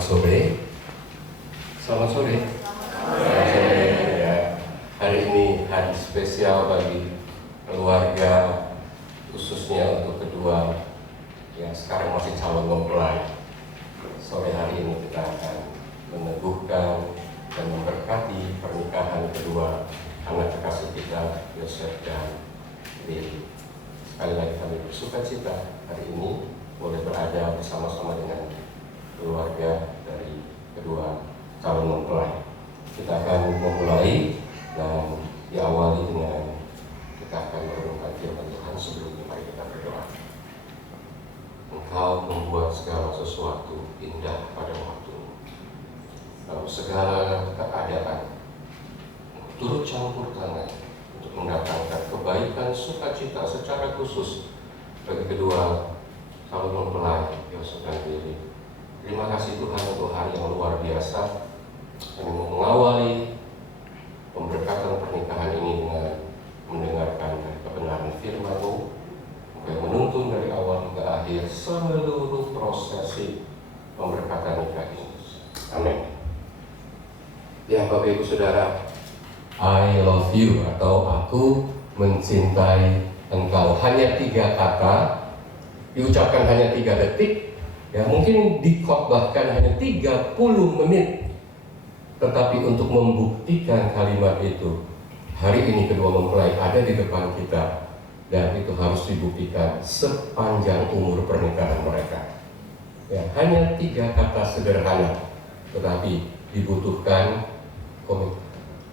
Selamat sore. Selamat sore. Selamat sore ya. Hari ini hari spesial bagi keluarga, khususnya untuk kedua yang sekarang masih calon mempelai. Sore hari ini kita akan meneguhkan dan memberkati pernikahan kedua anak kekasih kita, Yosef dan Lily. Sekali lagi kami bersuka cita hari ini boleh berada bersama-sama dengan keluarga dari kedua calon mempelai. Kita akan memulai dan diawali dengan kita akan merenungkan firman Tuhan. Sebelumnya mari kita berdoa. Engkau membuat segala sesuatu indah pada waktumu. Dalam segala keadaan, turut campur tangan untuk mendatangkan kebaikan sukacita secara khusus bagi kedua calon mempelai Yosef dan Lily. Terima kasih Tuhan untuk hari yang luar biasa. Kami mau mengawali pemberkatan pernikahan ini dengan mendengarkan dari kebenaran firman-Mu yang menuntun dari awal hingga akhir seluruh prosesi pemberkatan nikah ini. Amin. Ya Bapak Ibu Saudara, I love you atau aku mencintai engkau, hanya 3 kata, diucapkan hanya 3 detik, ya mungkin dikhotbahkan hanya 30 menit, tetapi untuk membuktikan kalimat itu, hari ini kedua mempelai ada di depan kita, dan itu harus dibuktikan sepanjang umur pernikahan mereka. Ya, hanya 3 kata sederhana, tetapi dibutuhkan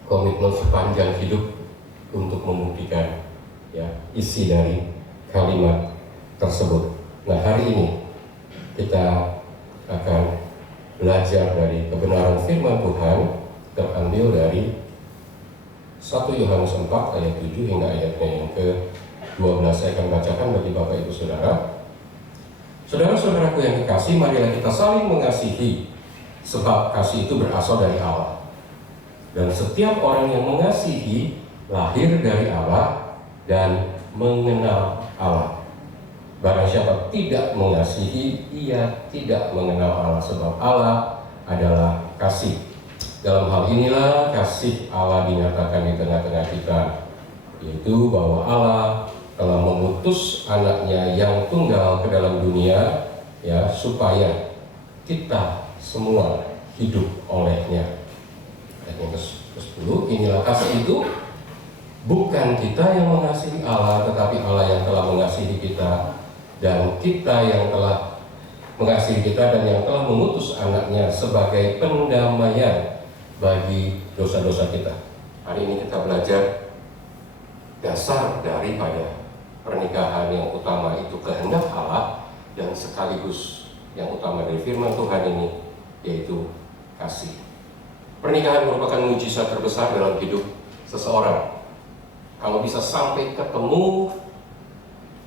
komitmen sepanjang hidup untuk membuktikan ya isi dari kalimat tersebut. Nah, hari ini kita akan belajar dari kebenaran firman Tuhan terambil dari 1 Yohanes 4 ayat 7 hingga ayatnya yang ke-12. Saya akan bacakan bagi Bapak Ibu Saudara. Saudara-saudaraku yang dikasih, marilah kita saling mengasihi, sebab kasih itu berasal dari Allah. Dan setiap orang yang mengasihi lahir dari Allah dan mengenal Allah. Barang siapa tidak mengasihi, ia tidak mengenal Allah, sebab Allah adalah kasih. Dalam hal inilah kasih Allah dinyatakan di tengah-tengah kita, yaitu bahwa Allah telah mengutus anaknya yang tunggal ke dalam dunia, ya, supaya kita semua hidup olehnya. Dan yang ke-10, inilah kasih itu, bukan kita yang mengasihi Allah, tetapi Allah yang telah mengasihi kita, dan kita yang telah mengasihi kita dan yang telah mengutus anaknya sebagai pendamaian bagi dosa-dosa kita. Hari ini kita belajar dasar daripada pernikahan yang utama itu kehendak Allah, dan sekaligus yang utama dari firman Tuhan ini yaitu kasih. Pernikahan merupakan mujizat terbesar dalam hidup seseorang. Kalau bisa sampai ketemu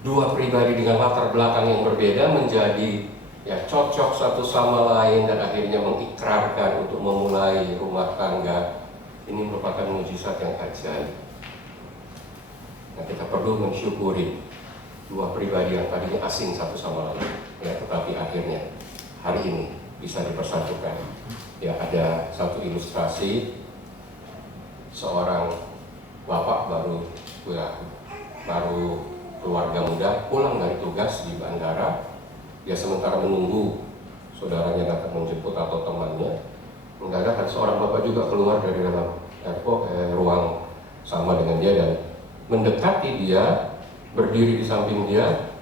2 pribadi dengan latar belakang yang berbeda menjadi ya cocok satu sama lain dan akhirnya mengikrarkan untuk memulai rumah tangga, ini merupakan mujizat yang ajaib. Nah, kita perlu mensyukuri 2 pribadi yang tadinya asing satu sama lain, ya, tetapi akhirnya hari ini bisa dipersatukan. Ya, ada satu ilustrasi seorang bapak baru keluarga muda pulang dari tugas di bandara. Dia sementara menunggu saudaranya datang menjemput atau temannya, mendadak ada seorang bapak juga keluar dari dalam ruang sama dengan dia dan mendekati dia, berdiri di samping dia.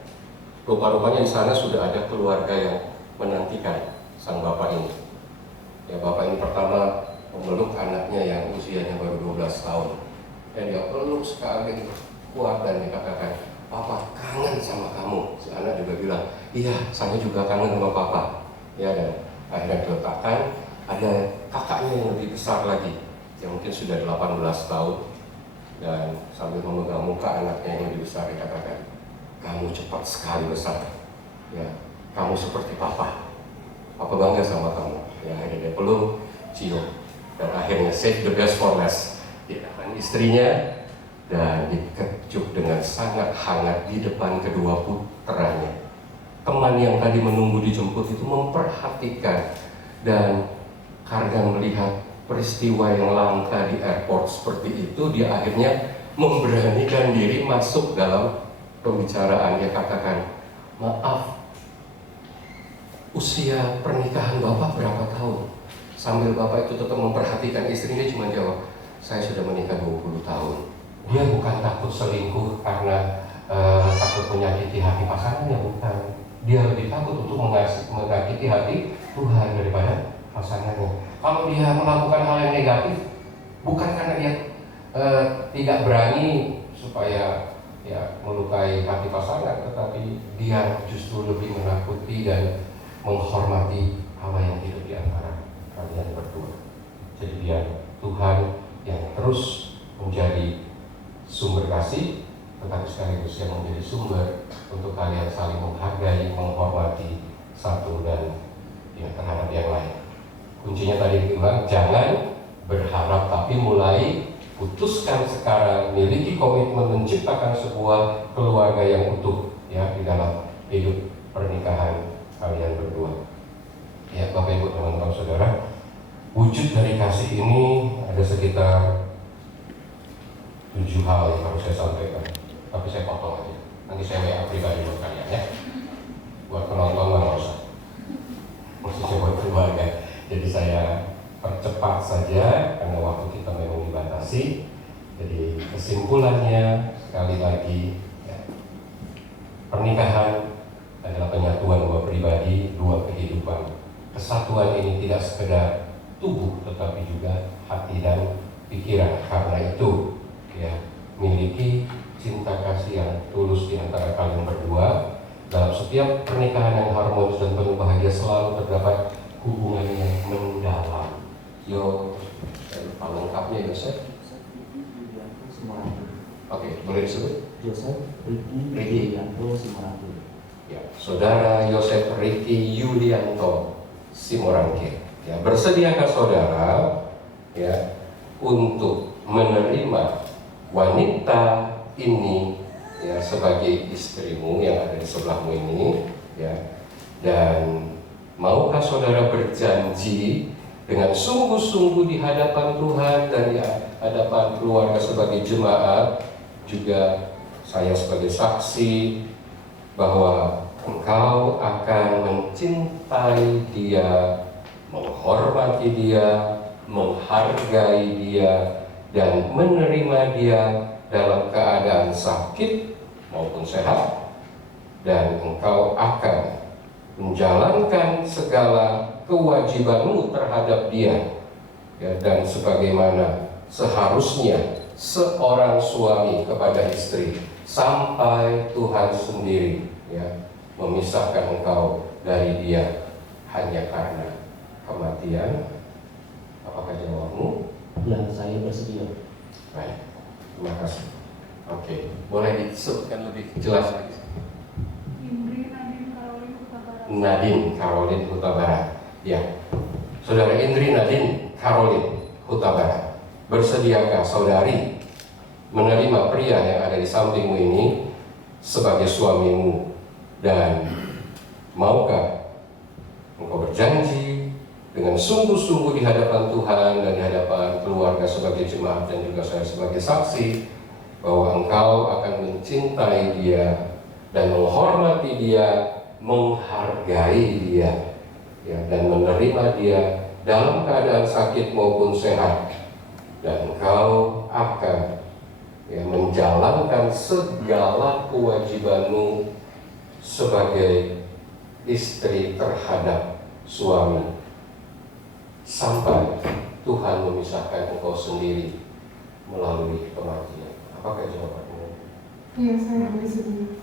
Rupa-rupanya di sana sudah ada keluarga yang menantikan sang bapak ini. Ya, bapak ini pertama memeluk anaknya yang usianya baru 12 tahun. Dan dia peluk sekali kuat dan dikatakan, "Papa kangen sama kamu." Si anak juga bilang, "Iya, saya juga kangen sama papa." Ya, dan akhirnya diletakkan ada kakaknya yang lebih besar lagi, yang mungkin sudah 18 tahun. Dan sambil memegang muka anaknya yang lebih besar dikatakan, "Kamu cepat sekali besar. Ya, kamu seperti papa. Papa bangga sama kamu." Ya, akhirnya dia peluk, cium, dan akhirnya save the best for last. Dia akan istrinya dan dikecup dengan sangat hangat di depan kedua putranya. Teman yang tadi menunggu dijemput itu memperhatikan Dan karena melihat peristiwa yang langka di airport seperti itu, dia akhirnya memberanikan diri masuk dalam pembicaraan. Dia katakan, maaf, usia pernikahan Bapak berapa tahun? Sambil Bapak itu tetap memperhatikan istrinya, cuma jawab, saya sudah menikah 20 tahun. Dia bukan takut selingkuh karena takut menyakiti hati pasangannya, bukan. Dia lebih takut untuk menyakiti hati Tuhan daripada pasangannya. Kalau dia melakukan hal yang negatif, bukan karena dia tidak berani supaya melukai hati pasangan, tetapi dia justru lebih menakuti dan menghormati Allah yang hidup di antara kalian berdua. Jadi biar Tuhan yang terus menjadi sumber kasih, tetapi sekaligus yang menjadi sumber untuk kalian saling menghargai, menghormati satu dan terhadap yang lain. Kuncinya tadi bilang, jangan berharap, tapi mulai putuskan sekarang, miliki komitmen menciptakan sebuah keluarga yang utuh di dalam hidup pernikahan kalian berdua. Ya, Bapak Ibu, teman-teman saudara, wujud dari kasih ini ada sekitar 7 hal yang harus saya sampaikan. Tapi saya potong aja. Nanti saya WA pribadi buat kalian ya. Buat penonton nggak usah. Maksudnya buat keluarga. Jadi saya percepat saja karena waktu kita memang dibatasi. Jadi kesimpulannya sekali lagi, pernikahan adalah penyatuan dua pribadi, dua kehidupan. Kesatuan ini tidak sekedar tubuh, tetapi juga hati dan pikiran. Karena itu, miliki cinta kasih yang tulus di antara kalian berdua. Dalam setiap pernikahan yang harmonis dan penuh bahagia selalu terdapat hubungan yang mendalam. Lupa lengkapnya Yosef. Oke, boleh disebut? Yosef Ricky Yulianto Simorangkir. Ya, Saudara Yosef Ricky Yulianto Simorangkir. Ya, bersediakah saudara untuk menerima wanita ini sebagai istrimu yang ada di sebelahmu ini, dan maukah saudara berjanji dengan sungguh-sungguh di hadapan Tuhan dan di hadapan keluarga sebagai jemaat, juga saya sebagai saksi, bahwa engkau akan mencintai dia, menghormati dia, menghargai dia, dan menerima dia dalam keadaan sakit maupun sehat, dan engkau akan menjalankan segala kewajibanmu terhadap dia, dan sebagaimana seharusnya seorang suami kepada istri, sampai Tuhan sendiri memisahkan engkau dari dia hanya karena kematian. Apakah jawabmu? Ya, saya bersedia. Baik, terima kasih. Oke, boleh disebutkan lebih jelas lagi? Nadine Caroline Huta Barat. Ya, Saudara Indri Nadine Caroline Huta Barat, bersediakah saudari menerima pria yang ada di sampingmu ini sebagai suamimu, dan maukah engkau berjanji dengan sungguh-sungguh di hadapan Tuhan dan di hadapan keluarga sebagai jemaat dan juga saya sebagai saksi, bahwa engkau akan mencintai dia dan menghormati dia, menghargai dia, dan menerima dia dalam keadaan sakit maupun sehat, dan engkau akan menjalankan segala kewajibanmu sebagai istri terhadap suami sampai Tuhan memisahkan engkau sendiri melalui kematian. Apakah jawabanmu? Iya, saya bersedia.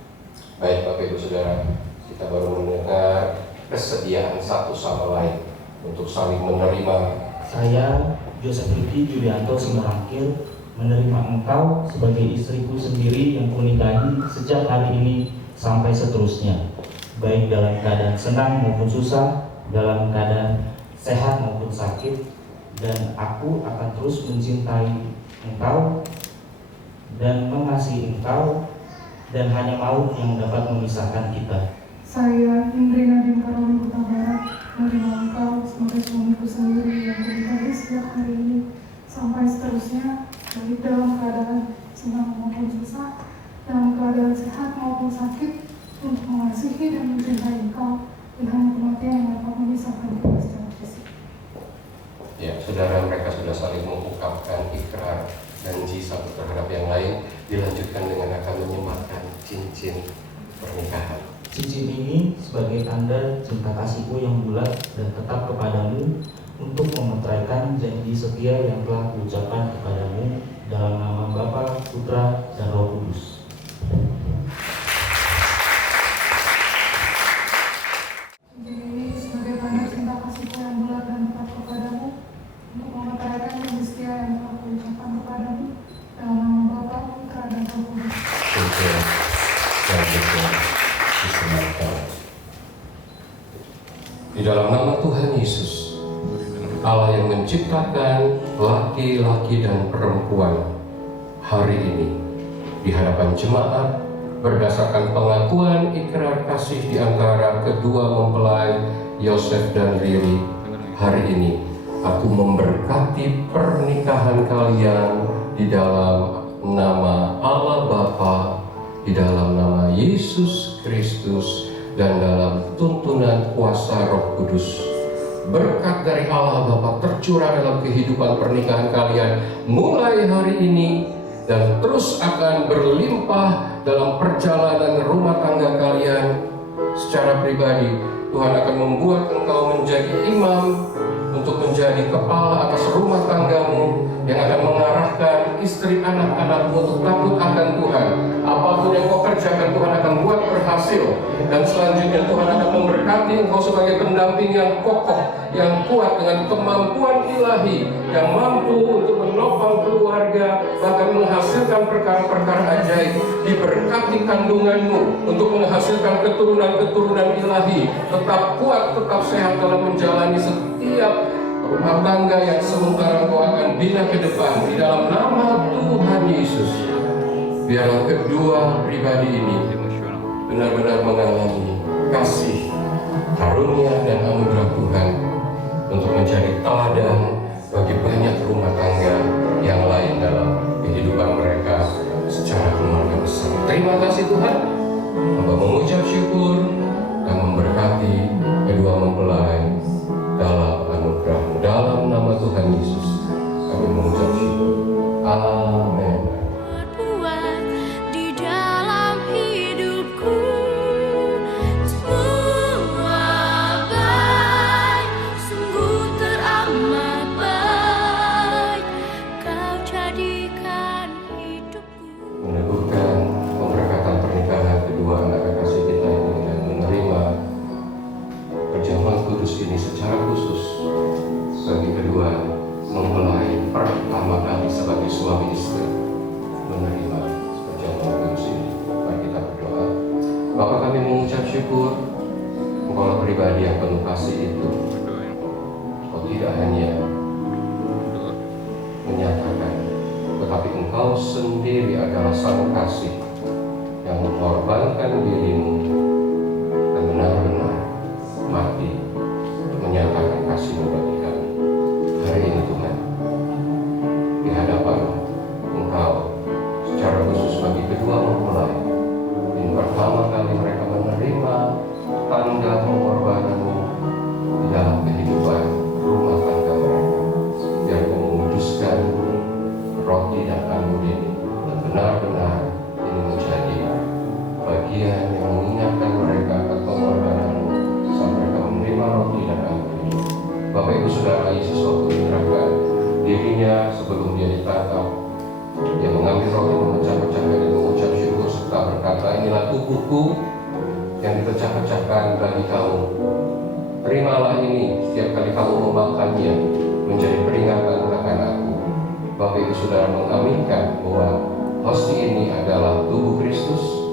Baik, Bapak Ibu Saudara, kita baru mendengar kesediaan satu sama lain untuk saling menerima. Saya, Yosef Ricky Yulianto Simorangkir, menerima engkau sebagai istriku sendiri yang kunikahi sejak hari ini sampai seterusnya, baik dalam keadaan senang maupun susah, dalam keadaan sehat maupun sakit, dan aku akan terus mencintai engkau dan mengasihi engkau, dan hanya maut yang dapat memisahkan kita. Saya, Indri Nadine Caroline Huta Barat, menerima Engkau sebagai suamiku sendiri yang kunikahi sejak hari ini sampai seterusnya, baik dalam keadaan senang maupun susah, dalam keadaan sehat maupun sakit, untuk mengasihi dan mencintai Engkau, dan hanya kematian yang dapat memisahkan kita secara fisik. Ya, saudara, mereka sudah saling mengungkapkan ikrar janji satu terhadap yang lain. Dilanjutkan dengan akan menyematkan cincin pernikahan. Cincin ini sebagai tanda cinta kasihku yang bulat dan tetap kepadamu, untuk memeteraikan janji setia yang telah kuucapkan kepadamu dalam nama Bapa, Putra, dan Roh Kudus. Cincin ini sebagai tanda cinta kasihku yang bulat dan tetap kepadamu, untuk memeteraikan janji setia yang telah kuucapkan kepadamu dalam nama Bapa, Putra, dan Roh Kudus. Di dalam nama Tuhan Yesus, Allah yang menciptakan laki-laki dan perempuan, hari ini di hadapan jemaat berdasarkan pengakuan ikrar kasih di antara kedua mempelai Yosef dan Riri, hari ini aku memberkati pernikahan kalian di dalam nama Allah Bapa, di dalam nama Yesus Kristus, dan dalam tuntunan kuasa Roh Kudus. Berkat dari Allah Bapa tercurah dalam kehidupan pernikahan kalian mulai hari ini dan terus akan berlimpah dalam perjalanan rumah tangga kalian. Secara pribadi, Tuhan akan membuat engkau menjadi imam untuk menjadi kepala atas rumah tanggamu, yang akan mengarahkan istri anak-anakmu untuk takut akan Tuhan. Apapun yang kau kerjakan, Tuhan akan buat berhasil. Dan selanjutnya Tuhan akan memberkati engkau sebagai pendamping yang kokoh, yang kuat dengan kemampuan ilahi, yang mampu untuk menopang keluarga, bahkan menghasilkan perkara-perkara ajaib. Diberkati kandunganmu untuk menghasilkan keturunan-keturunan ilahi. Tetap kuat, tetap sehat dalam menjalani setiap rumah tangga yang sementara kau akan bina ke depan. Di dalam nama Tuhan Yesus, biarlah kedua pribadi ini benar-benar mengalami kasih, karunia, dan anugerah Tuhan untuk menjadi teladan bagi banyak rumah tangga yang lain dalam kehidupan mereka secara keluarga besar. Terima kasih Tuhan. Hamba mengucap syukur dan memberkati kedua mempelai dalam anugerah-Mu. Dalam nama Tuhan Yesus kami mengucap syukur. Amin. Ini secara khusus bagi kedua mempelai pertama kali sebagai suami istri menerima perjamuan kudus ini. Mari kita berdoa. Bapa, kami mengucap syukur Engkau pribadi yang penuh kasih itu. Engkau tidak hanya menyatakan, tetapi Engkau sendiri adalah sang kasih yang mengorbankan dirimu dan benar-benar mati menyatakan kasih-Mu bagi kami. Hari ini Tuhan, di hadapan Engkau secara khusus bagi kedua mempelai, ini pertama kali mereka menerima tanda pengorbanan-Mu di dalam kehidupan rumah tangga mereka. Biar Kau menguduskan roti dan anggur ini, dan benar-benar ini menjadi bagian yang mengingatkan mereka akan pengorbanan-Mu saat mereka menerima roti dan anggur. Bapak Ibu Saudara, Yesus waktu menyerahkan dirinya sebelum dia ditangkap, dia mengambil roti, memecah-pecahkan dan mengucap syukur serta berkata, inilah tubuhku yang dipecah-pecahkan bagi kamu. Terimalah ini setiap kali kamu memakannya menjadi peringatan akan aku. Bapak Ibu Saudara mengaminkan bahwa hosti ini adalah tubuh Kristus.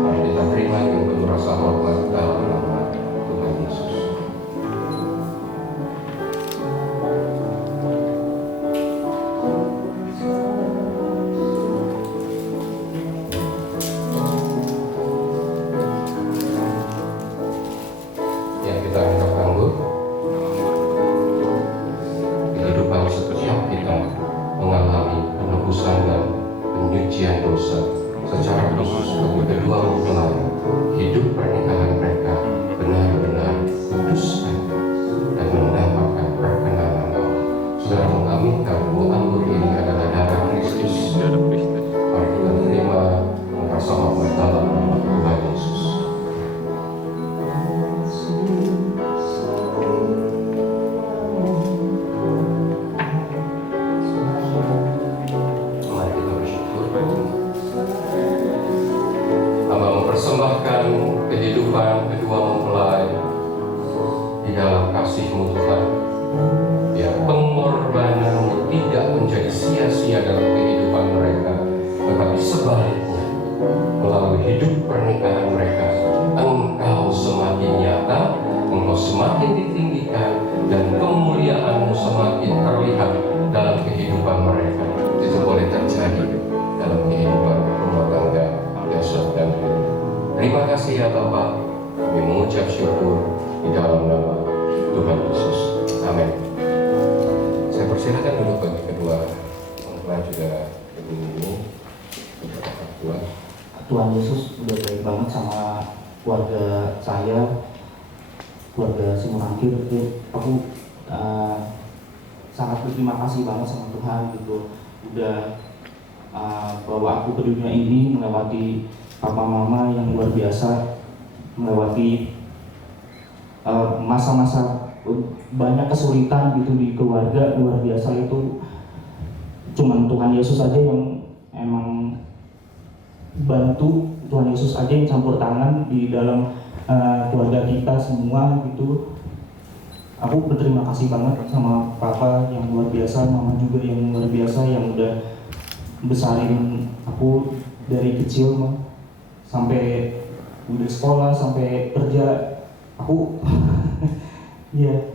Mari kita terima dengan penuh rasa hormat dalam nama Tuhan Yesus. Yang kita angkat anggur. melalui hidup pernikahan mereka, Engkau semakin nyata, Engkau semakin ditinggikan, dan kemuliaan-Mu semakin terlihat dalam kehidupan mereka. Itu boleh terjadi dalam kehidupan rumah tangga besok dan hari. Terima kasih ya Bapak, kami mengucap syukur di dalam nama Tuhan Yesus. Amin. Saya persilakan dulu bagi kedua mempelai juga ibu ini, Bapak Tuhan. Tuhan Yesus udah baik banget sama keluarga saya, keluarga Simorangkir. Aku sangat berterima kasih banget sama Tuhan gitu, udah bawa aku ke dunia ini melewati papa mama yang luar biasa, melewati masa-masa banyak kesulitan gitu di keluarga luar biasa. Itu cuman Tuhan Yesus aja yang emang bantu, Tuhan Yesus aja yang campur tangan di dalam keluarga kita semua gitu. Aku berterima kasih banget sama papa yang luar biasa, mama juga yang luar biasa, yang udah besarin aku dari kecil sampai udah sekolah, sampai kerja. Aku ya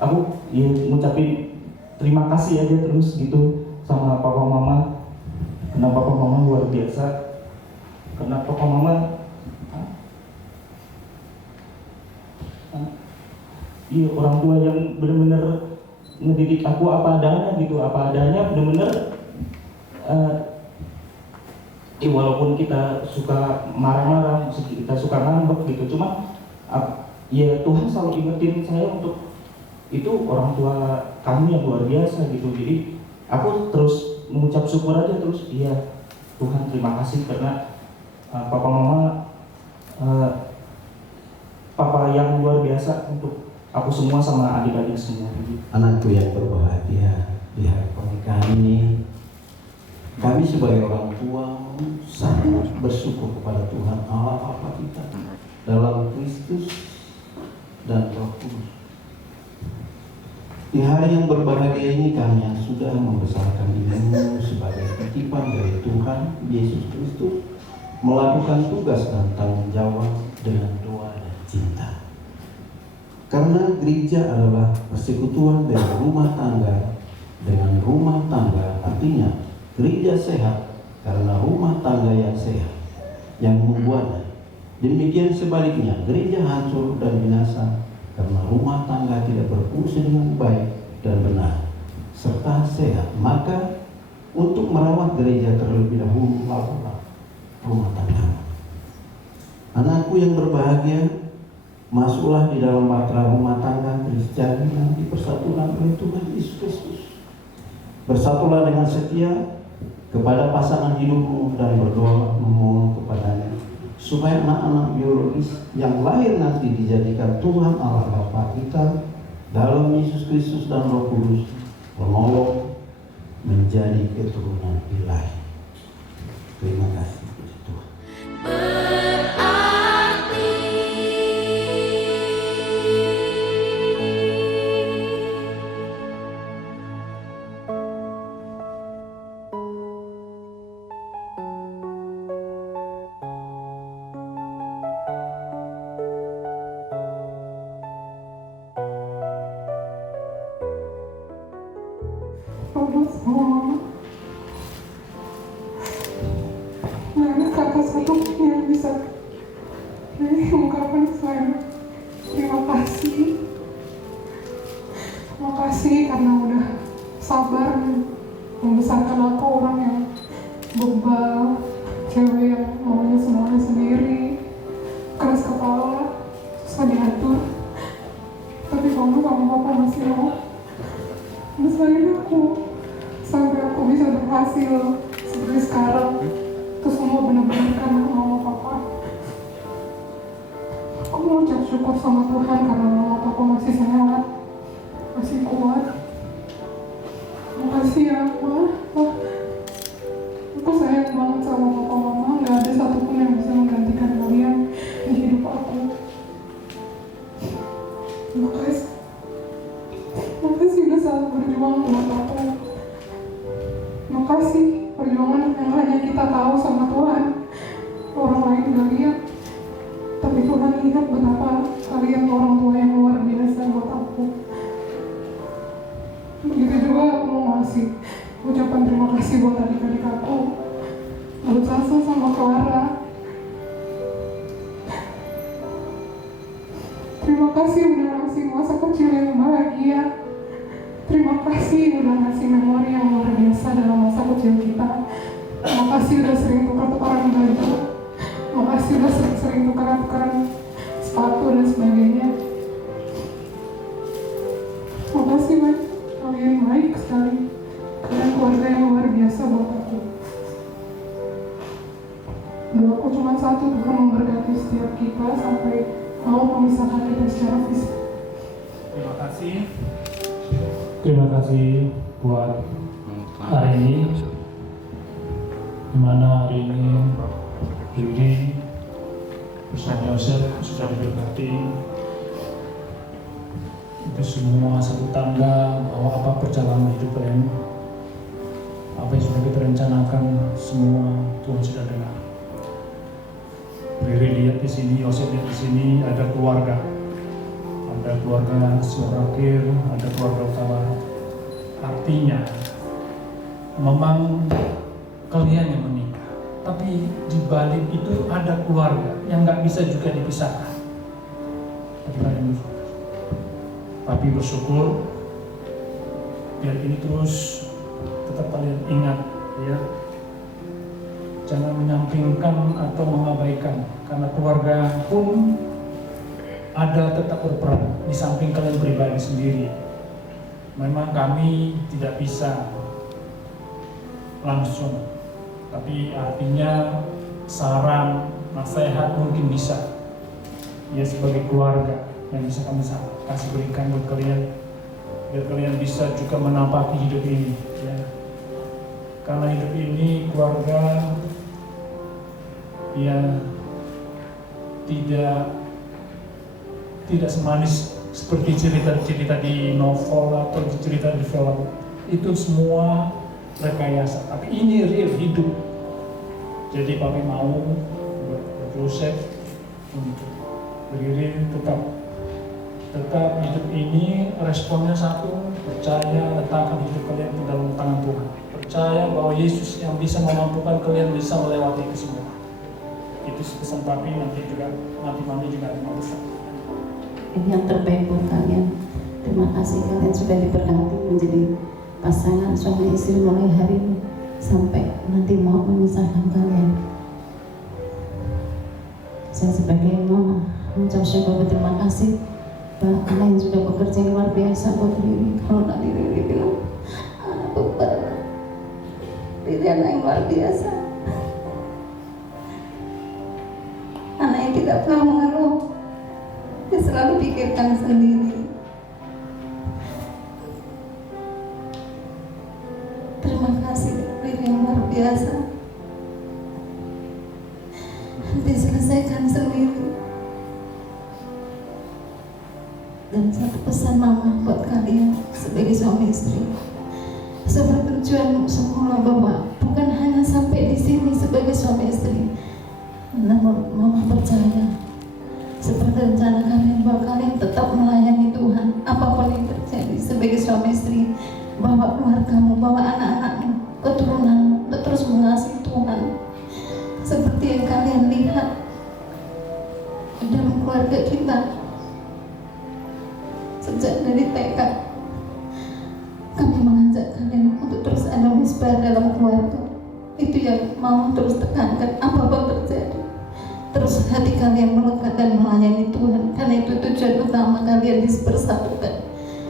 aku ya ngucapin terima kasih aja terus gitu sama papa mama. Karena papa mama luar biasa, karena papa mama iya orang tua yang benar-benar ngedidik aku apa adanya gitu, apa adanya benar-benar. Walaupun kita suka marah-marah, kita suka ngambek gitu, cuma ya Tuhan selalu ingetin saya untuk itu orang tua kamu yang luar biasa gitu. Jadi aku terus mengucap syukur aja terus, iya Tuhan terima kasih karena papa mama papa yang luar biasa untuk aku semua sama adik-adik semua. Anakku yang berbahagia di hari pernikahan ini, kami sebagai orang tua sangat bersyukur kepada Tuhan Allah Bapa kita dalam Kristus dan Roh Kudus. Di hari yang berbahagia ini kami yang sudah membesarkan dirimu sebagai titipan dari Tuhan Yesus Kristus, melakukan tugas dan tanggung jawab dengan doa dan cinta. Karena gereja adalah persekutuan dari rumah tangga dengan rumah tangga, artinya gereja sehat karena rumah tangga yang sehat yang membuatnya. Demikian sebaliknya, gereja hancur dan binasa karena rumah tangga tidak berfungsi dengan baik dan benar serta sehat. Maka untuk merawat gereja terlebih dahulu lakukan rumah tangga. Anakku yang berbahagia, masuklah di dalam bahtera rumah tangga Kristiani yang dipersatukan oleh Tuhan Yesus Kristus. Bersatulah dengan setia kepada pasangan hidupmu dan berdoa memohon kepadanya supaya anak-anak biologis yang lahir nanti dijadikan Tuhan Allah Bapa kita dalam Yesus Kristus dan Roh Kudus menolong menjadi keturunan ilahi. Terima kasih puji Tuhan. Bapak semua, nggak ada kata satu yang bisa mengungkapkan selain terima kasih. Terima kasih karena udah sabar membesarkan aku, orang yang bebal, cewek yang maunya semuanya sendiri, keras kepala, susah diatur. Tapi kamu sama papa masih mau besarin aku sampai aku bisa berhasil seperti sekarang. Itu semua benar-benar karena mama papa. Aku mau ucap syukur sama Tuhan karena mama papa masih sehat, masih kuat. Makasih ya Ma. Aku sayang banget sama papa mama. Gak ada satupun yang bisa menggantikan kalian di hidup aku. Makasih udah selalu berjuang buat aku. Makasih perjuangan perlindungan yang hanya kita tahu sama Tuhan. Orang lain gak lihat, tapi Tuhan lihat betapa kalian orang tua yang luar biasa buat aku. Begitu juga aku mau ngasih ucapan terima kasih buat adik-adik aku, buat Sasa sama Clara. Terima kasih udah ngasih masa kecil yang bahagia. Terima kasih udah ngasih memori yang luar biasa dalam masa kecil kita. Terima kasih udah sering tukar-tukaran baju. Terima kasih udah sering tukaran-tukaran sepatu dan sebagainya. Terima kasih banyak. Kalian baik sekali. Kalian keluarga yang luar biasa buat aku. Doaku cuma satu, Tuhan memberkati setiap kita sampai mau memisahkan kita secara fisik. Terima kasih. Terima kasih buat hari ini, dimana hari ini Yudi bersama Yosef sudah diberkati. Itu semua satu tanda bahwa apa perjalanan hidup kalian, apa yang sudah kita rencanakan, semua Tuhan sudah dengar. Riri lihat di sini, Yosef lihat di sini ada keluarga. Ada keluarga Surakir, ada keluarga utama. Artinya memang kalian yang menikah, tapi di balik itu ada keluarga yang nggak bisa juga dipisahkan. Tapi bersyukur biar ini terus tetap kalian ingat, ya. Jangan menyampingkan atau mengabaikan, karena keluarga pun ada tetap berperan di samping kalian pribadi sendiri. Memang kami tidak bisa langsung, tapi artinya saran, nasihat mungkin bisa. Ya, sebagai keluarga yang bisa kami kasih berikan buat kalian, biar kalian bisa juga menapaki hidup ini, ya. Karena hidup ini keluarga, ya, tidak semanis seperti cerita-cerita di novel atau cerita di film. Itu semua rekayasa, tapi ini real hidup. Jadi papi mau buat Yosef untuk berdiri tetap hidup ini responnya satu, percaya, letakkan hidup kalian ke dalam tangan Tuhan. Percaya bahwa Yesus yang bisa memampukan kalian bisa melewati itu semua. Itu pesan papi, nanti mami juga ada pesan. Ini yang terbaik buat kalian. Terima kasih kalian sudah diberkati menjadi pasangan suami istri mulai hari ini sampai nanti mau memisahkan kalian. Saya sebagai mama mengucap syukur berterima kasih bahwa kalian sudah bekerja luar biasa buat Riri. Kalau tadi Riri bilang anak beban, Riri anak yang luar biasa, anak yang tidak pernah mengeluh. Dia selalu pikirkan sendiri. Terima kasih Riri yang luar biasa. Diselesaikan sendiri. Dan satu pesan mama buat kalian sebagai suami istri. Sebuah tujuan semula bahwa bukan hanya sampai di sini sebagai suami istri, namun mama percaya seperti rencana kalian bahwa kalian tetap melayani Tuhan apapun yang terjadi sebagai suami istri, bawa keluargamu, bawa anak-anakmu, keturunanmu untuk terus mengasihi Tuhan seperti yang kalian lihat dalam keluarga kita. Sejak dari TK kami mengajak kalian untuk terus ada misbah dalam keluarga. Itu yang mau terus tekankan apapun terjadi. Terus hati kalian melekat dan melayani Tuhan, karena itu tujuan utama kalian dipersatukan.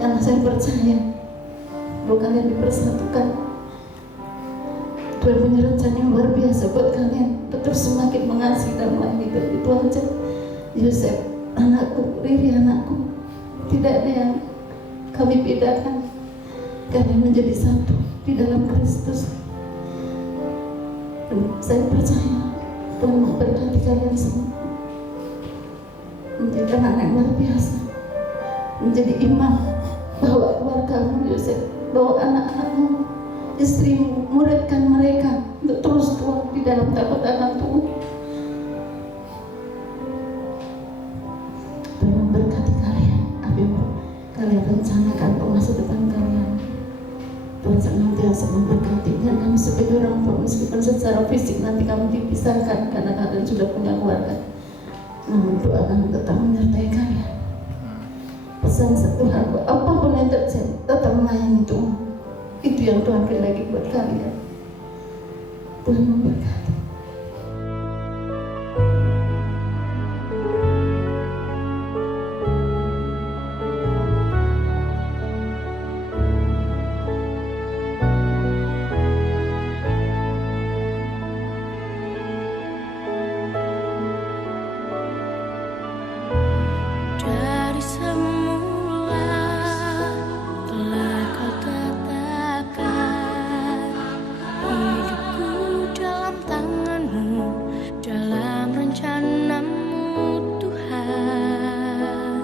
Karena saya percaya bahwa kalian dipersatukan, Tuhan punya rencana yang luar biasa buat kalian. Tetap semakin mengasihi dan melayani. Dan itu aja. Yosef anakku, Riri anakku, tidak ada yang kami bedakan. Kalian menjadi satu di dalam Kristus. Dan saya percaya Tuhan memberkati kalian semua menjadi anak yang luar biasa, menjadi imam, bawa keluargamu Yosef, bawa anak-anakmu istrimu, muridkan mereka untuk terus Tuhan di dalam takut akan Tuhan. Tuhan memberkati kalian, apa yang kalian rencanakan untuk masa depan kalian. Tuhan senantiasa memberkati, dan kami sebagai orang tua, meskipun secara fisik nanti kami dipisahkan karena kalian sudah punya keluarga, namun Tuhan akan tetap menyertai kalian. Pesan satu hal, apapun yang terjadi, tetap melayani Tuhan. Itu yang Tuhan kehendaki buat kalian. Tuhan memberkati. Dari semula telah kau tetapkan hidupku dalam tanganmu, dalam rencanamu Tuhan.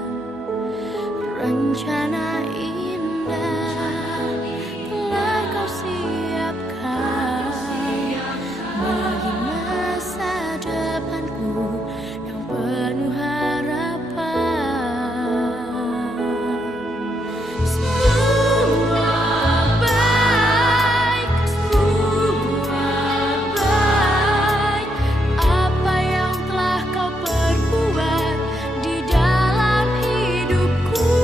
Rencana indah telah kau siapkan bagi masa depanku yang penuh harapan. Semua baik, apa yang telah kau perbuat di dalam hidupku.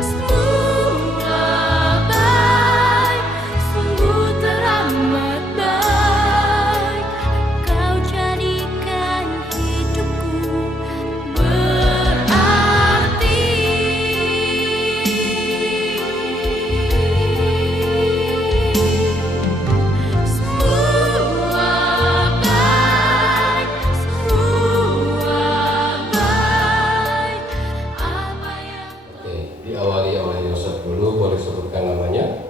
Semua baik, sungguh teramat baik. Kau jadikan hidupku berarti. Semua baik, apa yang Oke, diawali oleh Yosef dulu, boleh sebutkan namanya.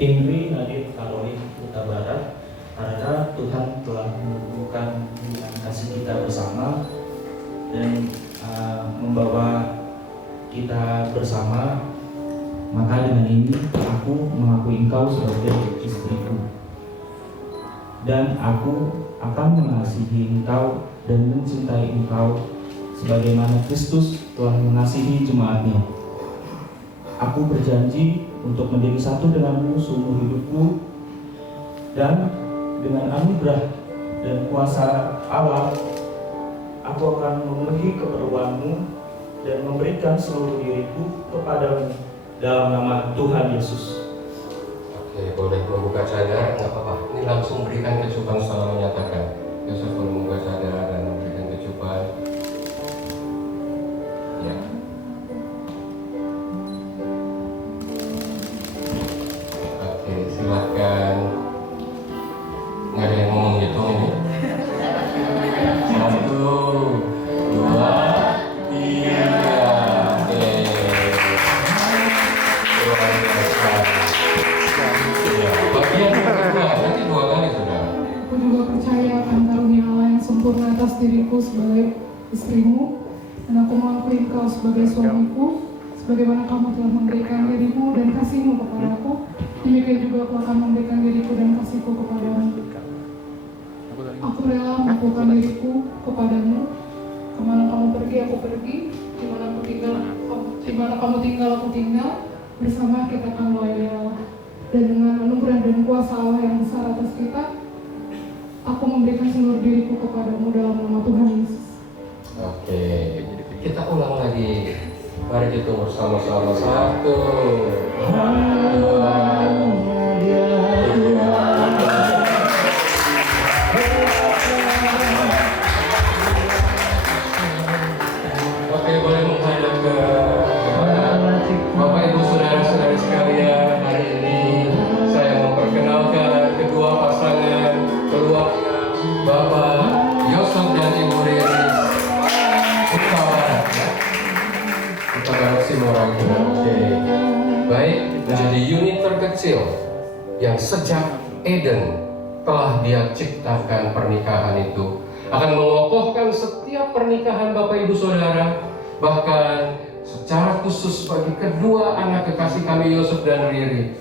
Imri Nadif Karolin Huta Barat, karena Tuhan telah menumbuhkan hubungan kasih kita bersama dan membawa kita bersama, maka dengan ini aku mengakui engkau sebagai istriku, dan aku akan mengasihi engkau dan mencintai engkau sebagaimana Kristus telah mengasihi jemaatnya. Aku berjanji untuk menjadi satu denganmu seumur hidupku, dan dengan anugerah dan kuasa Allah, aku akan memenuhi keperluanmu dan memberikan seluruh diriku kepadamu dalam nama Tuhan Yesus. Oke, boleh membuka cadar, nggak apa-apa. Ini langsung berikan kecupan setelah menyatakan. Yosef boleh membuka cadar dan memberikan kecupan. Ya. Oke, silakan. Nggak ada yang mau menghitung ini. 1, 2, 3. Oke. Luar biasa. Ya, bagian kedua, nanti 2 kali sudah. Aku juga percaya akan karunia Allah yang sempurna atas diriku sebagai istrimu, dan aku mengakui engkau sebagai suamiku, sebagaimana kamu telah memberikan dirimu dan kasihmu kepadaku. Demikian juga aku akan memberikan diriku dan kasihku kepadamu. Aku rela melakukan diriku kepadamu. Kemana kamu pergi, aku pergi. Dimana kamu tinggal, aku tinggal. Bersama kita akan loyal. Dan dengan anugerah dan kuasa Allah yang besar atas kita, aku memberikan seluruh diriku kepadamu dalam nama Tuhan Yesus. Oke, kita ulang lagi. Mari kita bersama-sama. 1, 2, 3. Oke, boleh menghadap ke depan. Bapak Ibu saudara-saudari sekalian, hari ini saya memperkenalkan kedua pasangan keluarga Bapak Yosef dan Ibu Riris Huta Barat. Huta Barat Simoraga. Oke. Baik, menjadi unit terkecil yang sejak Eden telah Dia ciptakan pernikahan itu, akan mengokohkan setiap pernikahan Bapak Ibu Saudara, bahkan secara khusus bagi kedua anak kekasih kami Yosef dan Riri,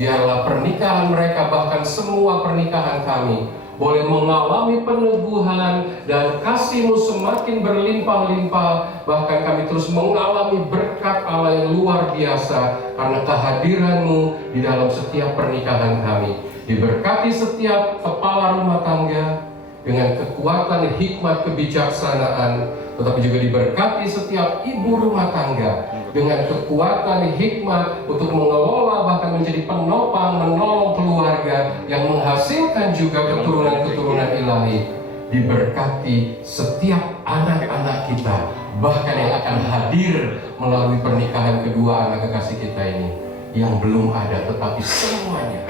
Biarlah pernikahan mereka, bahkan semua pernikahan kami, boleh mengalami peneguhan dan kasih-Mu semakin berlimpah-limpah. Bahkan kami terus mengalami berkat Allah yang luar biasa karena kehadiran-Mu di dalam setiap pernikahan kami. Diberkati setiap kepala rumah tangga dengan kekuatan hikmat kebijaksanaan, tetapi juga diberkati setiap ibu rumah tangga dengan kekuatan hikmat untuk mengelola, bahkan menjadi penopang, menolong keluarga yang menghasilkan juga keturunan-keturunan ilahi. Diberkati setiap anak-anak kita, bahkan yang akan hadir melalui pernikahan kedua anak kekasih kita ini, yang belum ada tetapi semuanya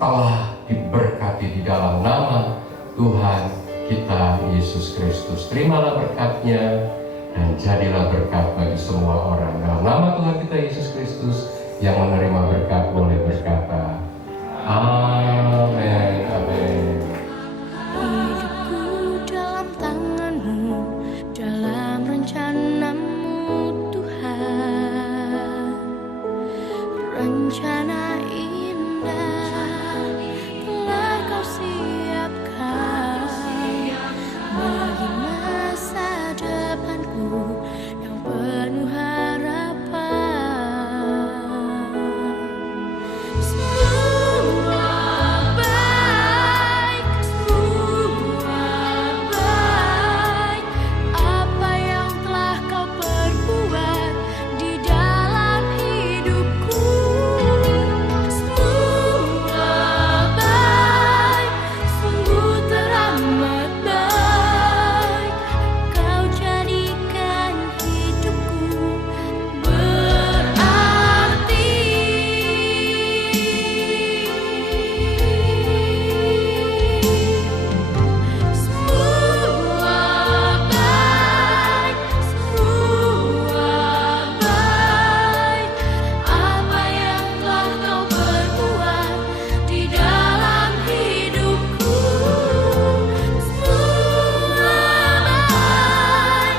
telah diberkati di dalam nama Tuhan kita Yesus Kristus. Terimalah berkat-Nya dan jadilah berkat bagi semua orang. Dalam nama Tuhan kita Yesus Kristus, yang menerima berkat boleh berkata amin, amin. Hidupku dalam tangan-Mu, dalam rencana-Mu Tuhan. Rencana indah telah Kau siapkan bagi masa depanku yang penuh harapan. Semua baik, apa yang telah Kau perbuat di dalam hidupku. Semua baik, sungguh teramat baik. Kau jadikan hidupku berarti. Semua baik, apa yang telah Kau perbuat di dalam hidupku. Semua baik,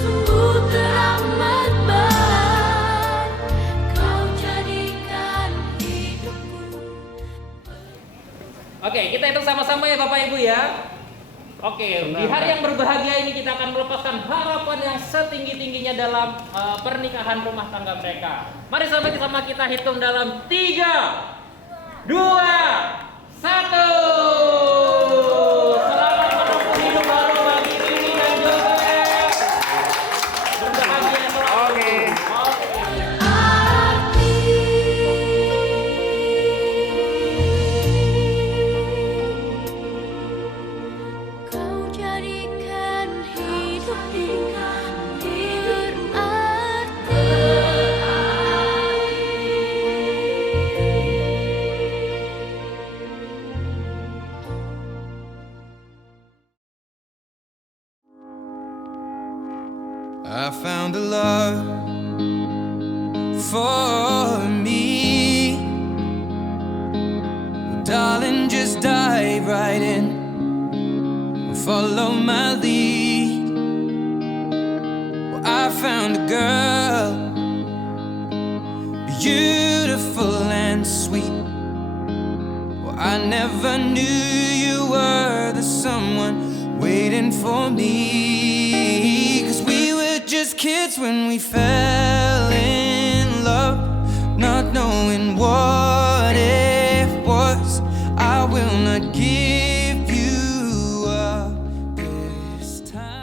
sungguh teramat baik. Kau jadikan hidupku. Oke, kita hitung sama-sama ya Bapak Ibu ya. Oke, di hari yang berbahagia ini kita akan melepaskan harapan yang setinggi-tingginya dalam pernikahan rumah tangga mereka. Mari sama-sama kita hitung dalam 3, 2, 1. Selamat menempuh hidup baru bagi Rini dan Joseph. Berbahagia selalu. Kau jadikan hidupku I found a love for me. Well, darling, just dive right in and follow my lead. Well, I found a girl, beautiful and sweet. Well, I never knew you were the someone waiting for me. 'Cause we were just kids when we fell in love, not knowing what it was. I will not give you up this time.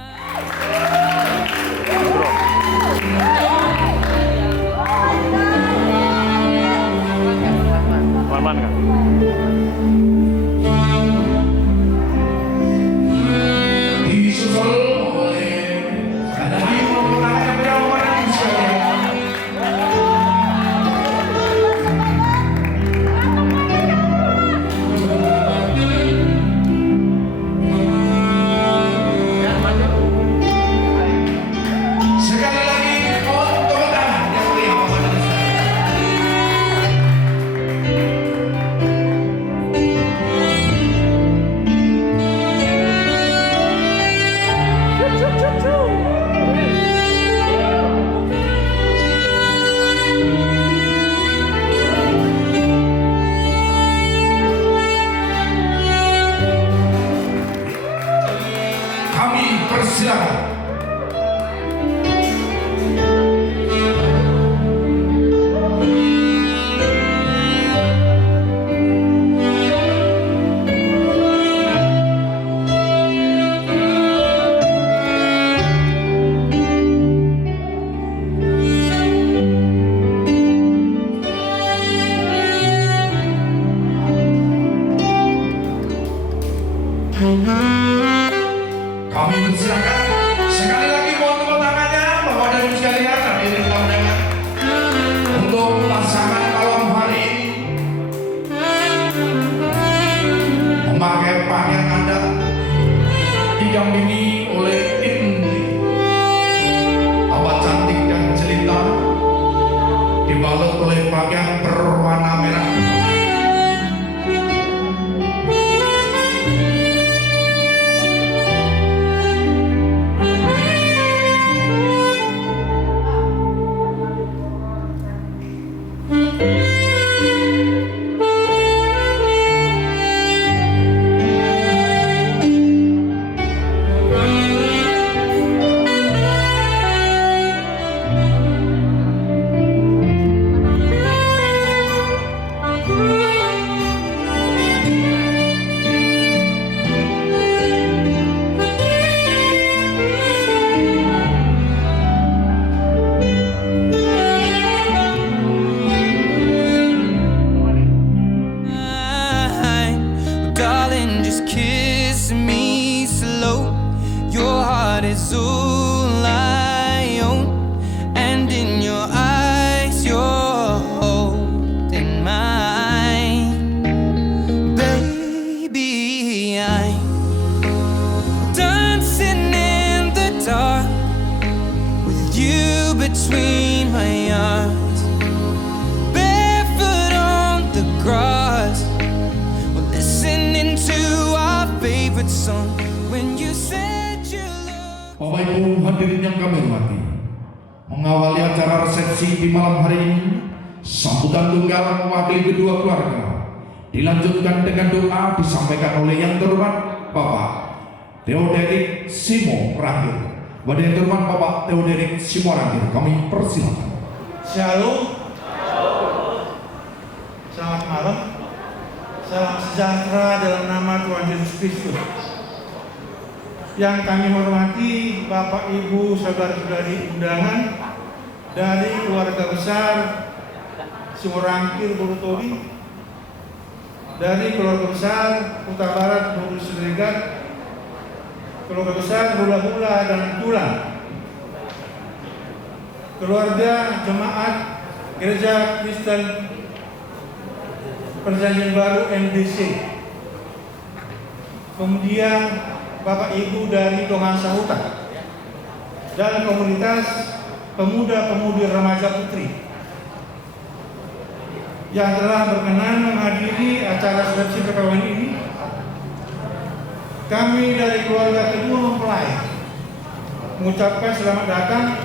oleh pakaian berwarna merah. Darling, just kiss me slow. Your heart is all I own, and in your eyes you're holding mine. Baby, I'm dancing in the dark with you between my arms, barefoot on the grass, listening to our favorite song. When you said you love. Bapak Ibu hadirin yang kami hormati, mengawali acara resepsi di malam hari ini, sambutan tunggal mewakili kedua keluarga dilanjutkan dengan doa disampaikan oleh yang terhormat Bapak Theoderik Simo Rangkir. Kepada yang terhormat Bapak Theoderik Simo Rangkir, kami persilakan. Shalom. Selamat malam. Salam sejahtera dalam nama Tuhan Yesus Kristus. Yang kami hormati Bapak Ibu saudara-saudari undangan dari keluarga besar Simo Rangkir Borutoli, dari keluarga besar Kuta Barat Buru Siregar, keluarga besar Hula-Hula dan Tulang, keluarga jemaat Gereja Kristen Perjanjian Baru NDC, kemudian Bapak Ibu dari Dongan Sahuta dan komunitas pemuda-pemudi remaja putri yang telah berkenan menghadiri acara resepsi perkawinan ini. Kami dari keluarga kedua mempelai mengucapkan selamat datang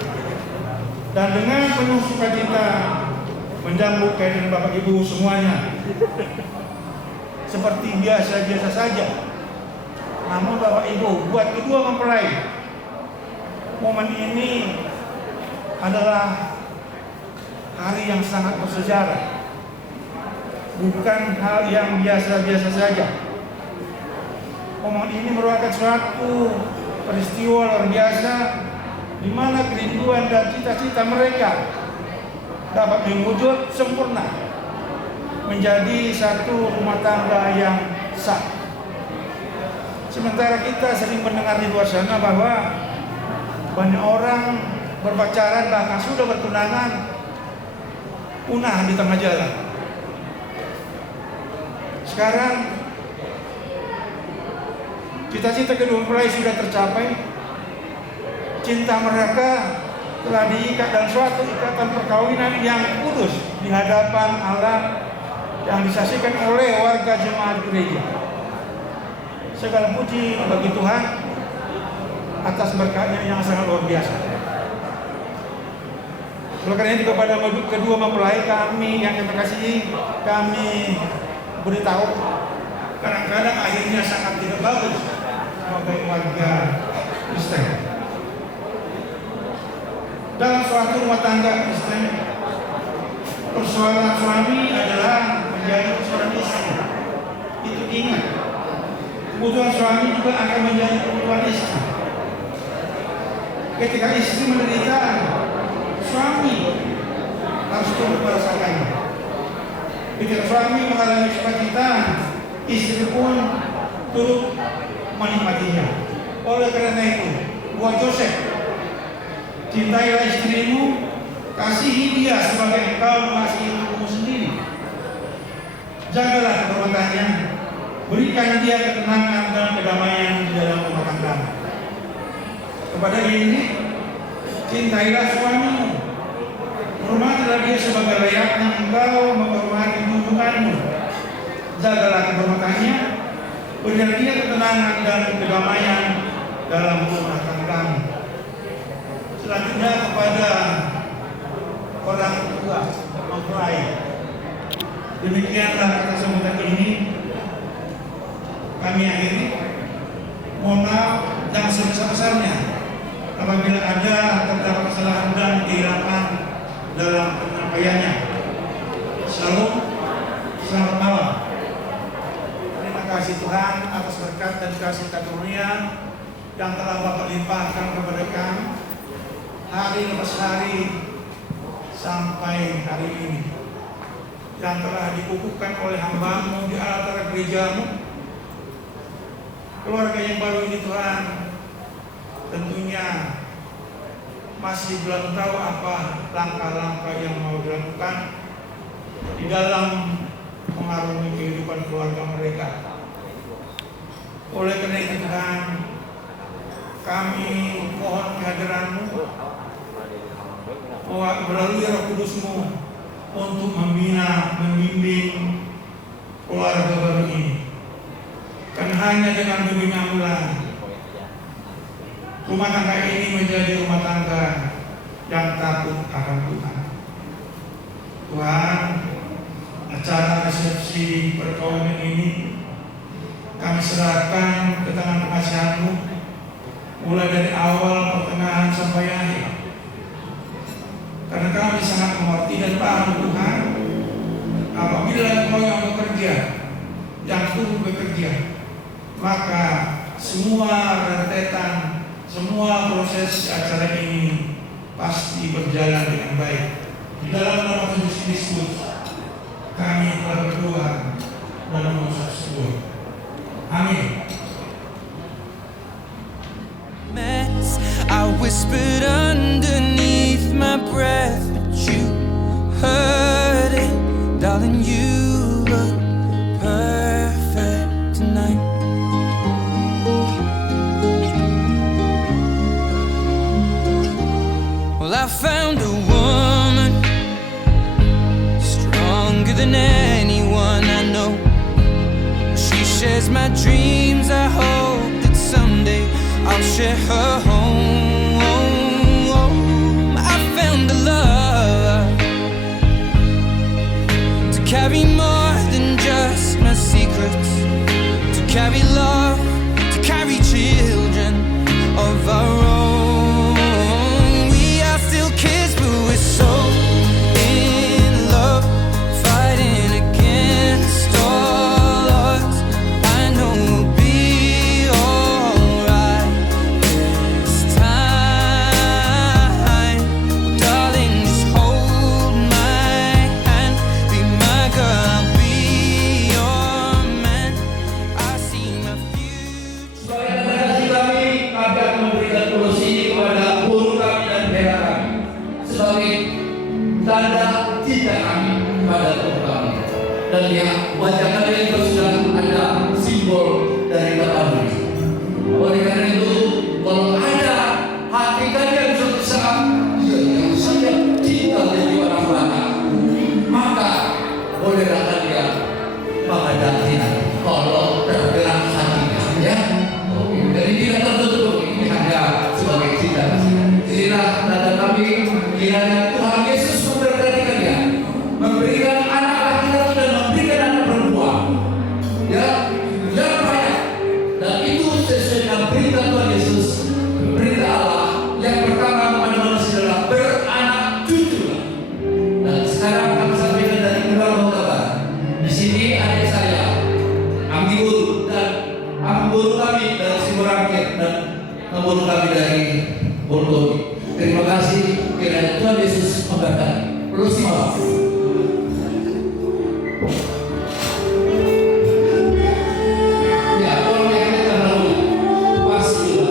dan dengan penuh sukacita menjamu kehadiran Bapak Ibu semuanya. Seperti biasa-biasa saja. Namun Bapak Ibu, buat kedua mempelai, momen ini adalah hari yang sangat bersejarah. Bukan hal yang biasa-biasa saja. Momen ini merupakan suatu peristiwa luar biasa di mana kerinduan dan cita-cita mereka dapat mewujud sempurna menjadi satu rumah tangga yang sah. Sementara kita sering mendengar di luar sana bahwa banyak orang berpacaran bahkan sudah bertunangan punah di tengah jalan. Sekarang cita-cita kedua mempelai sudah tercapai. Cinta mereka telah diikat dalam suatu ikatan perkawinan yang kudus di hadapan Allah yang disaksikan oleh warga jemaat gereja. Segala puji bagi Tuhan atas berkatnya yang sangat luar biasa. Oleh karena itu kepada kedua mempelai kami yang terkasihi, kami beritahu kadang-kadang akhirnya sangat tidak bagus sebagai warga Kristen. Dalam suatu rumah tangga Kristen, persoalan suami adalah menjadi persoalan istri. Itu ingat. Kebutuhan suami juga akan menjadi kebutuhan istri. Ketika istri menderita, suami harus turut merasakannya. Ketika suami mengalami sukacita, istri pun turut menikmatinya. Oleh karena itu, buat Joseph, cintailah istrimu, kasihi dia sebagai engkau mengasihi tubuhmu sendiri. Jagalah kehormatannya, berikan dia ketenangan dan kedamaian di dalam rumah tangga. Kepada ini, cintailah suamimu, Hormatilah dia sebagai layaknya engkau menghormati junjunganmu. Jagalah kehormatannya, berilah dia ketenangan dan kedamaian dalam rumah tanggamu. Selanjutnya kepada orang tua mempelai. Demikianlah kata sambutan ini kami akhiri. Mohon maaf yang sebesar-besarnya apabila ada terdapat kesalahan dan kehilapan dalam penyampaiannya. Shalom, selamat malam. Terima kasih Tuhan atas berkat dan kasih karunia yang telah Bapak limpahkan kepada kami hari lepas hari sampai hari ini, yang telah dikukuhkan oleh hamba-Mu di altar gereja-Mu. Keluarga yang baru ini Tuhan tentunya masih belum tahu apa langkah-langkah yang mau dilakukan di dalam mengarungi kehidupan keluarga mereka. Oleh karena itu Tuhan, kami mohon kehadiran-Mu melalui Roh Kudus-Mu untuk membina, membimbing keluarga baru ini. Karena hanya dengan bimbingan-Mu rumah tangga ini menjadi rumah tangga yang takut akan Tuhan. Tuhan, acara resepsi perkawinan ini kami serahkan ke tangan pengasihan-Mu, mulai dari awal, pertengahan sampai akhir. Karena kami sangat mengerti dan paham Tuhan, apabila Engkau yang bekerja, yang turut bekerja, maka semua rentetan, semua proses acara ini pasti berjalan dengan baik. Di dalam nama Tuhan Yesus Kristus, kami telah berdoa dan mengucap syukur. Amin. I whispered underneath my breath, but you heard it, darling. You look perfect tonight. Well, I found a woman stronger than anyone I know. She shares my dreams. I hope that someday I'll share her home. I found a love to carry more than just my secrets, to carry love, to carry children of our own. We are still kids, but we're so in love, fighting against all odds. I know we'll be alright this time. Darling, just hold my hand, be my girl, I'll be your man. I see my future. Sebagai tanda kasih kami akan memberikan kursi ini kepada guru kami dan pera kami sebagai tanda cinta kami pada guru kami. Dan lihat wajah kalian itu sudah ada simbol dari kami. Oleh karena itu, kalau ada hati kalian suatu saat yang sangat cinta dari orang belakang, maka bolehlah kalian menghadapi kalau tergerak hatinya, ya. Jadi tidak tertutup, ini hanya sebagai cinta kasih. Inilah tanda kami, kiranya Tuhan Yesus memberkati kalian, memberikan anak laki-laki dan memberikan anak perempuan, ya, yang banyak. Dan itu sesuai dengan berita Tuhan Yesus, berita Allah yang pertama kepada manusia adalah beranak cucu. Dan sekarang kami sampaikan dari Keluarga Kabar. Di sini adik saya, Amdi Guru, dan Amdi Guru kami dari Simorangkit, dan guru kami dari Bogor. Terima kasih, kiranya Tuhan Yesus memberkati. Terus maaf. Ya, tolong yang kita terlalu pas dulu.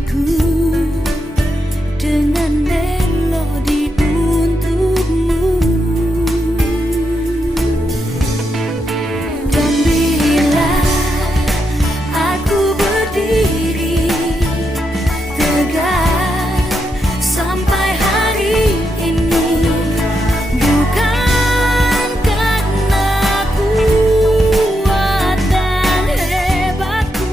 hatiku dengan melodi untukmu. Dan bila aku berdiri tegak sampai hari ini, bukan karena kuat dan hebatku.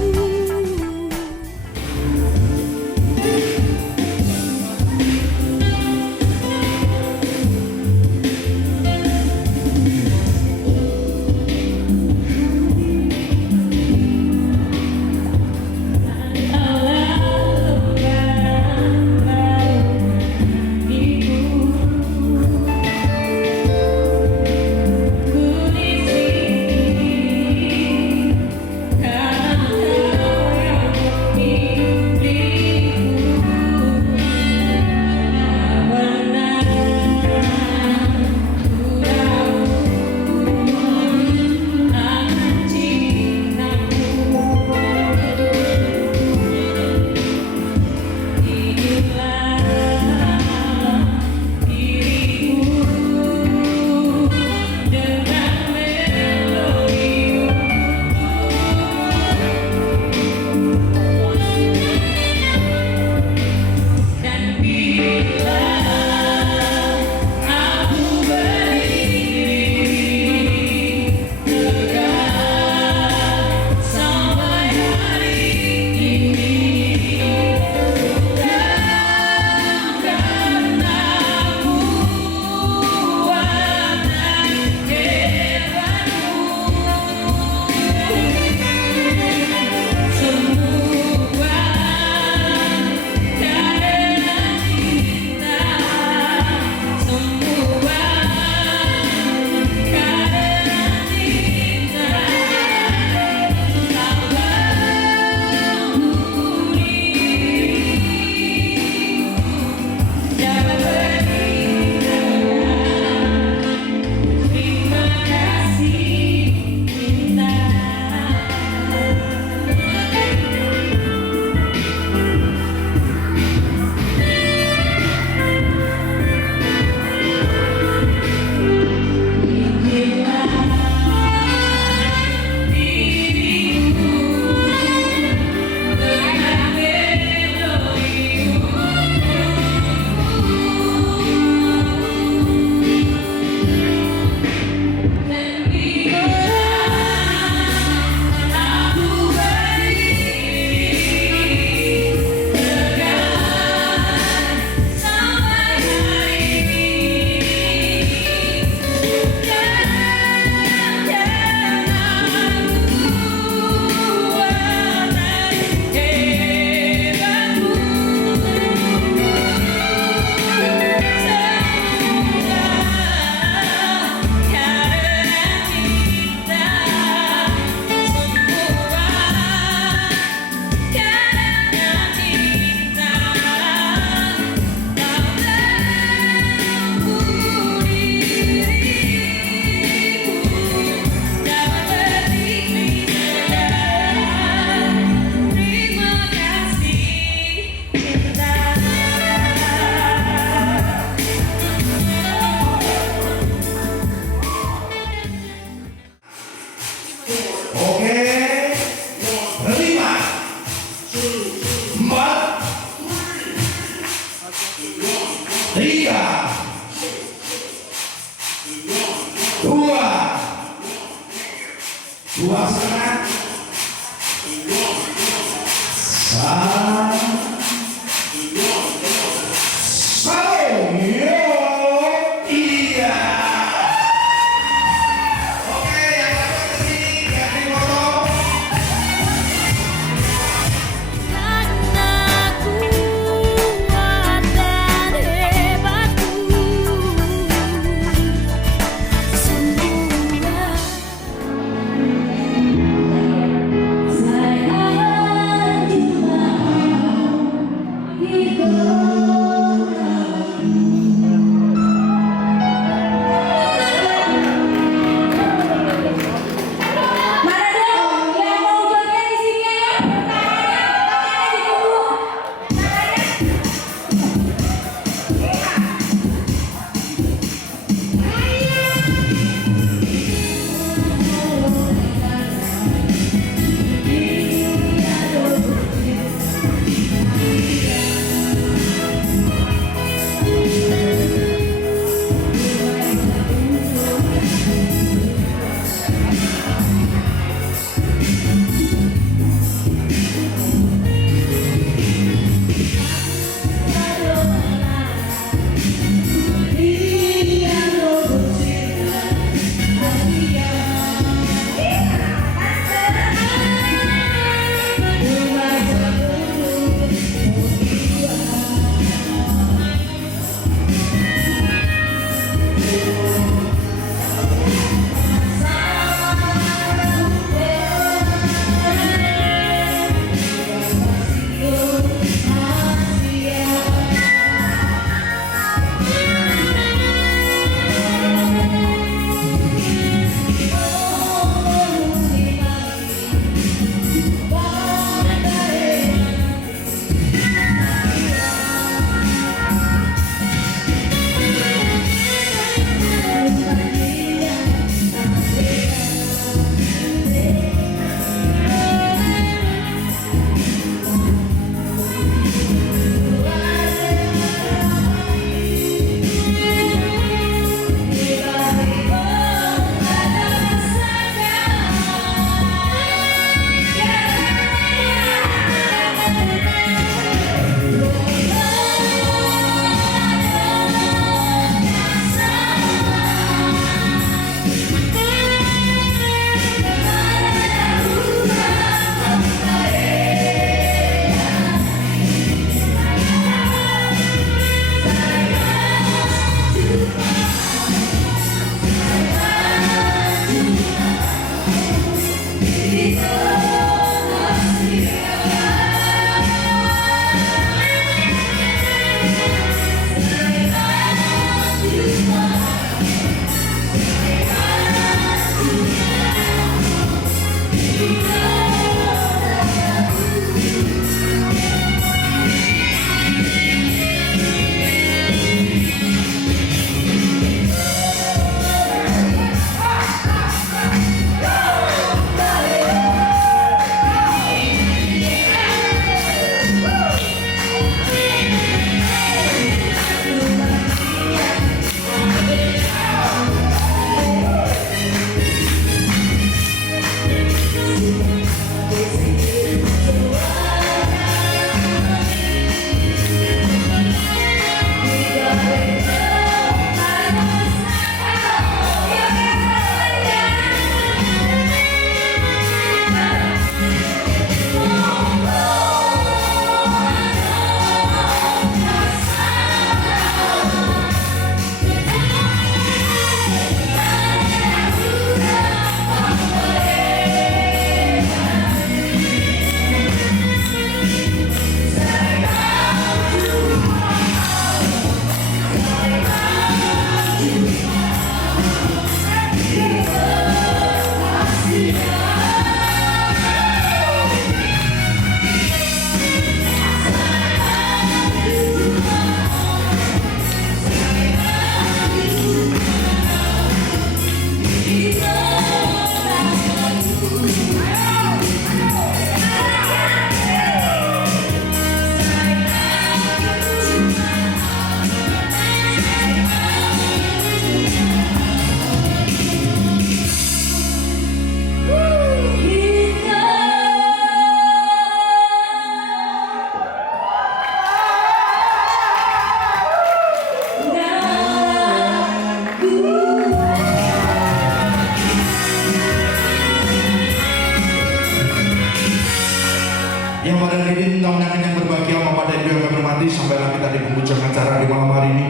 nanti sampailah kita di penghujung acara di malam hari ini,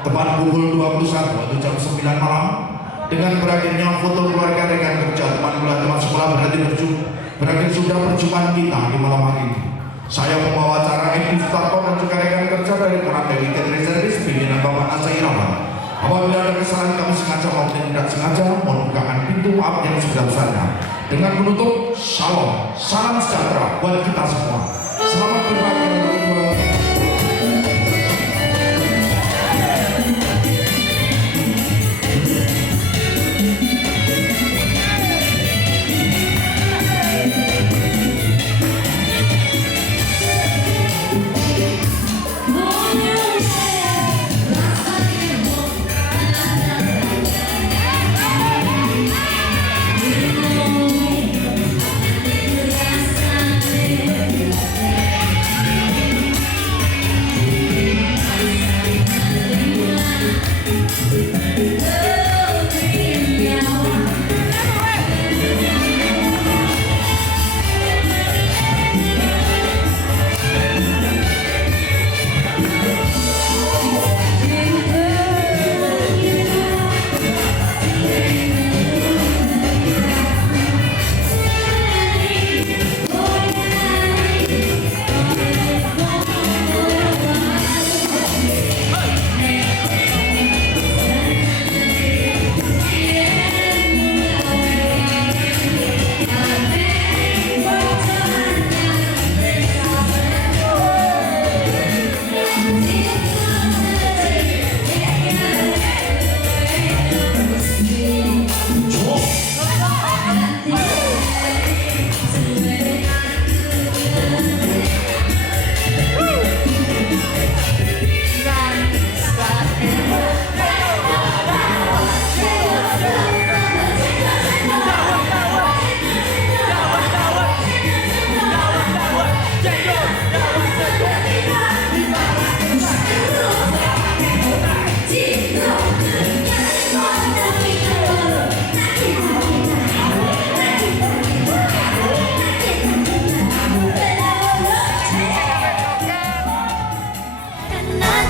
tepat pukul 21 atau jam 9 malam, dengan berakhirnya foto keluarga rekan kerja teman sekolah berakhir sudah perjumpaan kita di malam hari ini. Saya membawa acara Edi Sutarto dan juga rekan kerja dari Koramil Weekend Reservis pimpinan Bapak Asa Irawan. Apabila ada kesalahan kami sengaja maupun tidak sengaja, mohon bukakan pintu maaf yang sebesar-besarnya. Dengan menutup, Shalom, salam sejahtera buat kita semua. Selamat berbahagia.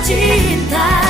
Cinta